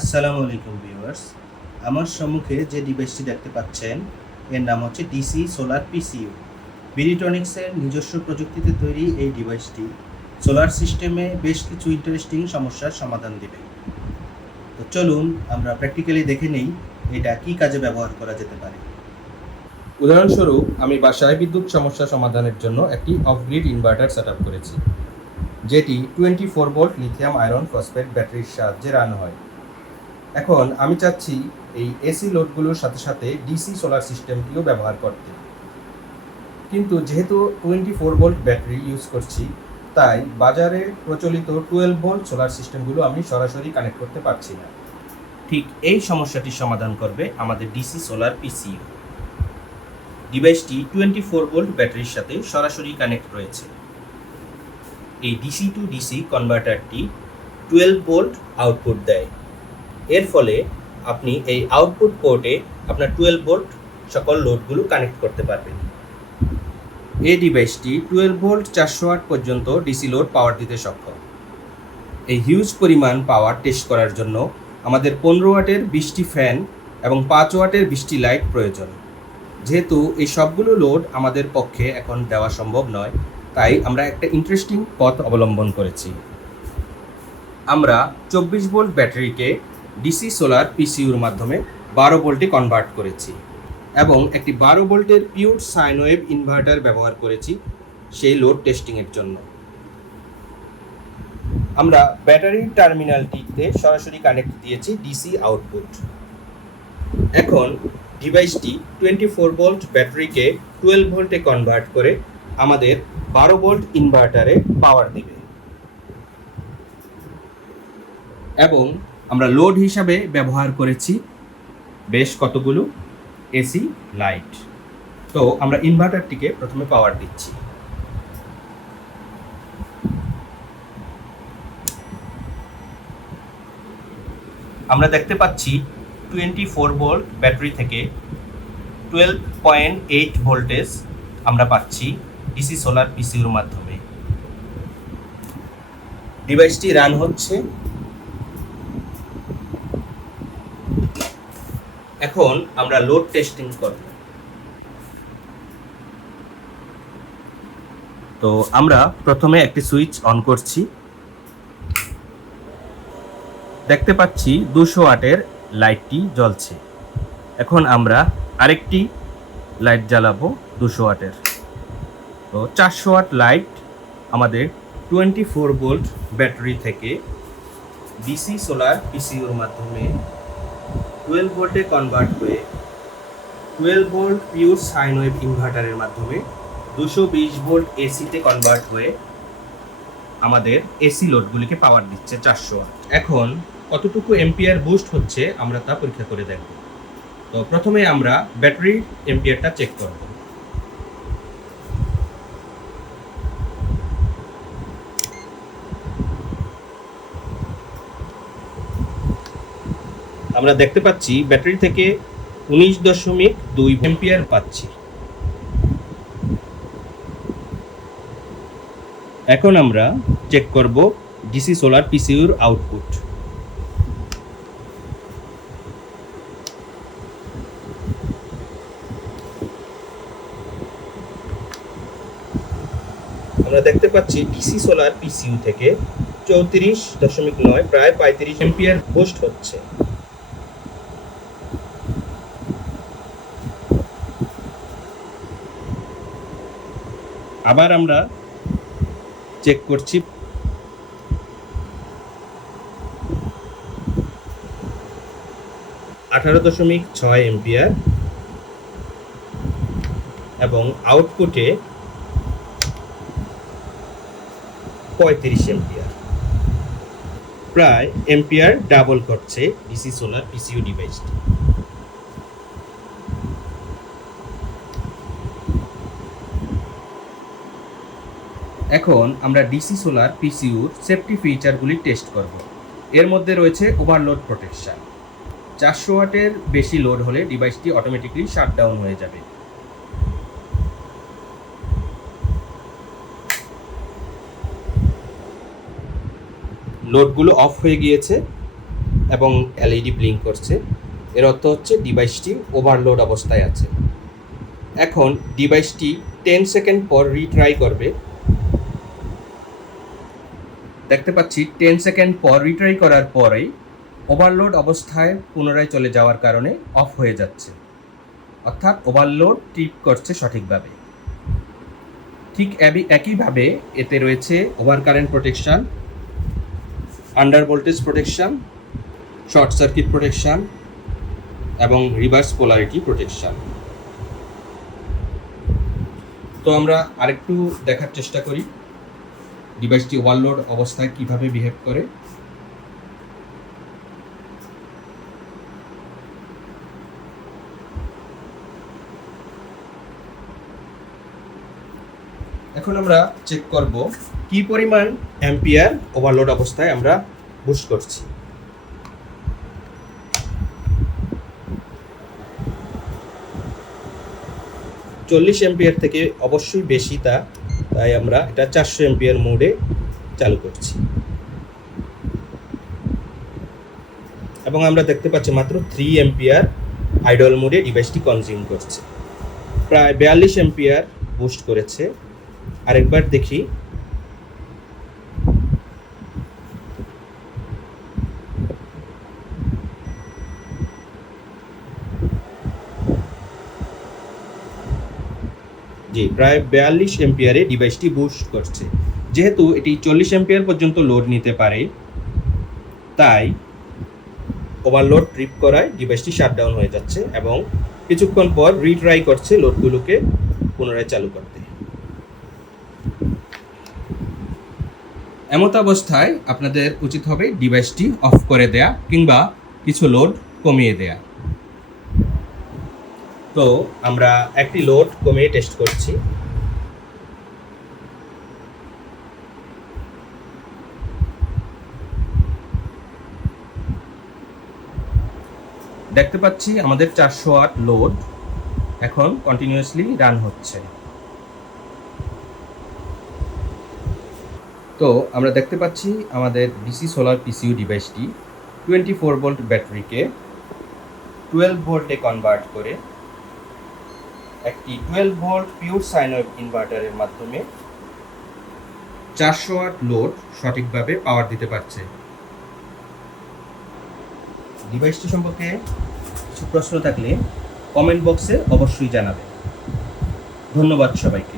আসসালামু আলাইকুম ভিউয়ার্স। আমার সম্মুখে যে ডিভাইসটি দেখতে পাচ্ছেন, এর নাম হচ্ছে ডিসি সোলার পিসিইউ। বিডিটনিক্সের নিজস্ব প্রযুক্তিতে তৈরি এই ডিভাইসটি সোলার সিস্টেমে বেশ কিছু ইন্টারেস্টিং সমস্যার সমাধান দেবে। তো চলুন, আমরা প্র্যাকটিক্যালি দেখে নেই এটা কী কাজে ব্যবহার করা যেতে পারে। উদাহরণস্বরূপ, আমি বাসায় বিদ্যুৎ সমস্যা সমাধানের জন্য একটি অফগ্রিড ইনভার্টার সেট করেছি, যেটি twenty four volt lithium iron phosphate ব্যাটারির সাহায্যে রান হয়। এখন আমি চাচ্ছি এই এসি লোডগুলোর সাথে সাথে ডিসি সোলার সিস্টেমটিও ব্যবহার করতে। কিন্তু যেহেতু twenty four volt battery use করছি, তাই বাজারে প্রচলিত টুয়েলভ ভোল্ট সোলার সিস্টেমগুলো আমি সরাসরি কানেক্ট করতে পারছি না। ঠিক এই সমস্যাটির সমাধান করবে আমাদের ডিসি সোলার পিসিইউ ডিভাইসটি টোয়েন্টি ফোর ভোল্ট ব্যাটারির সাথে সরাসরি কানেক্ট রয়েছে। এই ডিসি টু ডিসি কনভার্টারটি টুয়েলভ ভোল্ট আউটপুট দেয়। এর ফলে আপনি এই আউটপুট পোর্টে আপনার টুয়েলভ ভোল্ট সকল লোডগুলো কানেক্ট করতে পারবেন। এই ডিভাইসটি টুয়েলভ ভোল্ট চারশো আট পর্যন্ত ডিসি লোড পাওয়ার দিতে সক্ষম। এই হিউজ পরিমাণ পাওয়ার টেস্ট করার জন্য আমাদের পনেরো ওয়াটের বিশটি ফ্যান এবং পাঁচ ওয়াটের বিশটি লাইট প্রয়োজন। যেহেতু এই সবগুলো লোড আমাদের পক্ষে এখন দেওয়া সম্ভব নয়, তাই আমরা একটা ইন্টারেস্টিং পথ অবলম্বন করেছি। আমরা চব্বিশ ভোল্ট ব্যাটারিকে ডিসি সোলার পিসিউর মাধ্যমে বারো ভোল্টে কনভার্ট করেছি এবং একটি বারো ভোল্টের পিওর সাইন ওয়েভ ইনভার্টার ব্যবহার করেছি সেই লোড টেস্টিংয়ের জন্য। আমরা ব্যাটারির টার্মিনালটিতে সরাসরি কানেক্ট দিয়েছি ডিসি আউটপুট এখন ডিভাইসটি টোয়েন্টি ফোর ভোল্ট ব্যাটারিকে টুয়েলভ ভোল্টে কনভার্ট করে আমাদের বারো ভোল্ট ইনভার্টারে পাওয়ার দিবে। এবং আমরা লোড হিসাবে ব্যবহার করেছি বেশ কতগুলো এসি লাইট তো আমরা ইনভার্টারটিকে প্রথমে পাওয়ার দিচ্ছি। আমরা দেখতে পাচ্ছি টোয়েন্টি ফোর ভোল্ট ব্যাটারি থেকে টুয়েলভ পয়েন্ট এইট ভোল্টেজ আমরা পাচ্ছি ডিসি সোলার পিসিউর মাধ্যমে। ডিভাইসটি রান হচ্ছে এখন আমরা লোড টেস্টিং করব। তো আমরা প্রথমে একটি সুইচ অন করছি। দেখতে পাচ্ছি দুশো আটের লাইটটি জ্বলছে। এখন আমরা আরেকটি লাইট জ্বালাবো দুশো আটের। তো চারশো আট লাইট আমাদের টোয়েন্টি ফোর ভোল্ট ব্যাটারি থেকে ডিসি সোলার পিসিউর মাধ্যমে টুয়েলভ ভোল্টে কনভার্ট হয়ে twelve volt pure sine wave ইনভার্টারের মাধ্যমে দুশো বিশ ভোল্ট এসিতে কনভার্ট হয়ে আমাদের এসি লোডগুলিকে পাওয়ার দিচ্ছে চারশো এখন কতটুকু এম্পিয়ার বুস্ট হচ্ছে আমরা তা পরীক্ষা করে দেখব। তো প্রথমে আমরা ব্যাটারির এম্পিয়ারটা চেক করব। আমরা দেখতে পাচ্ছি ব্যাটারি থেকে উনিশ দশমিক দুই এম্পিয়ার পাচ্ছি। এখন আমরা চেক করব ডিসি সোলার পিসিউর আউটপুট আমরা দেখতে পাচ্ছি ডিসি সোলার পিসিউ থেকে চৌত্রিশ দশমিক নয়, প্রায় পঁয়ত্রিশ এম্পিয়ার বুস্ট হচ্ছে। আবার আমরা চেক করছি। আঠারো দশমিক ছয় এম্পিয়ার এবং আউটপুটে পঁয়ত্রিশ এম্পিয়ার প্রায় এম্পিয়ার ডাবল করছে ডিসি সোলার পিসিউ ডিভাইসটি এখন আমরা ডিসি সোলার পিসিউর সেফটি ফিচারগুলি টেস্ট করব। এর মধ্যে রয়েছে ওভারলোড প্রোটেকশন চারশো ওয়াটের বেশি লোড হলে ডিভাইসটি অটোমেটিকলি শাটডাউন হয়ে যাবে। লোডগুলো অফ হয়ে গিয়েছে এবং এলইডি ব্লিঙ্ক করছে। এর অর্থ হচ্ছে ডিভাইসটি ওভারলোড অবস্থায় আছে। এখন ডিভাইসটি টেন সেকেন্ড পর রিট্রাই করবে। দেখতে পাচ্ছি টেন সেকেন্ড পর রিট্রাই করার পরেই ওভারলোড অবস্থায় পুনরায় চলে যাওয়ার কারণে অফ হয়ে যাচ্ছে। অর্থাৎ ওভারলোড ট্রিপ করছে সঠিকভাবে। ঠিক একইভাবে এতে রয়েছে over current protection under voltage protection short circuit protection এবং রিভার্স পোলারিটি প্রোটেকশন তো আমরা আরেকটু দেখার চেষ্টা করি। ডিভাইসটি ওভারলোড অবস্থায় কীভাবে বিহেভ করে? এখন আমরা চেক করব কি পরিমাণ অ্যাম্পিয়ার ওভারলোড অবস্থায় আমরা বুস্ট করছি। চল্লিশ এম্পিয়ার থেকে অবশ্যই বেশি তা তাই আমরা এটা চারশো এমপিয়ার মোডে চালু করছি। এবং আমরা দেখতে পাচ্ছি মাত্র থ্রি এমপিয়ার আইডল মোডে ডিভাইসটি কনজিউম করছে। প্রায় বিয়াল্লিশ এমপিয়ার বুস্ট করেছে। আরেকবার দেখি। জি। প্রায় বিয়াল্লিশ এম্পিয়ারে ডিভাইসটি বুস্ট করছে। যেহেতু এটি চল্লিশ এম্পিয়ার পর্যন্ত লোড নিতে পারে, তাই ওভারলোড ট্রিপ করায় ডিভাইসটি শাটডাউন হয়ে যাচ্ছে এবং কিছুক্ষণ পর রিট্রাই করছে লোডগুলোকে পুনরায় চালু করতে। এমত অবস্থায় আপনাদের উচিত হবে ডিভাইসটি অফ করে দেয়া কিংবা কিছু লোড কমিয়ে দেয়া। তো আমরা একটি লোড কমিয়ে টেস্ট করছি। দেখতে পাচ্ছি আমাদের চারশো আট লোড এখন কন্টিনিউয়াসলি রান হচ্ছে। তো আমরা দেখতে পাচ্ছি আমাদের ডিসি সোলার পিসিউ ডিভাইসটি টোয়েন্টি ফোর ভোল্ট ব্যাটারিকে টুয়েলভ ভোল্টে কনভার্ট করে একটি টুয়েলভ ভোল্ট পিওর সাইনয়েড ইনভার্টারের মাধ্যমে চারশো আট লোড সঠিকভাবে পাওয়ার দিতে পারছে। ডিভাইসটি সম্পর্কে কিছু প্রশ্ন থাকলে কমেন্ট বক্সে অবশ্যই জানাবে। ধন্যবাদ সবাইকে।